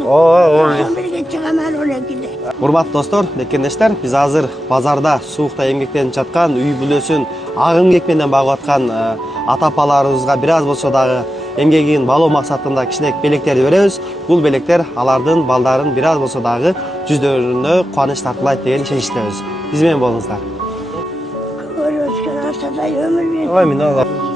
Birге чыгаман олекиде. Урматтуу достор, декендештер, биз азыр базарда суукта эмгектенип жаткан, үй бүлөсүн агым кек менен багып аткан ата-апаларыбызга бир аз болсо дагы эмгегин балоо максатында кичинек белектерди беребиз. Бул белектер алардын балдарын бир аз болсо дагы жүздөрүнө кубаныч тартуулайт деген ишеничтебиз. Биз менен болуңуздар. Көрөшкөн астадай өмүр берсин. Амин, Алла.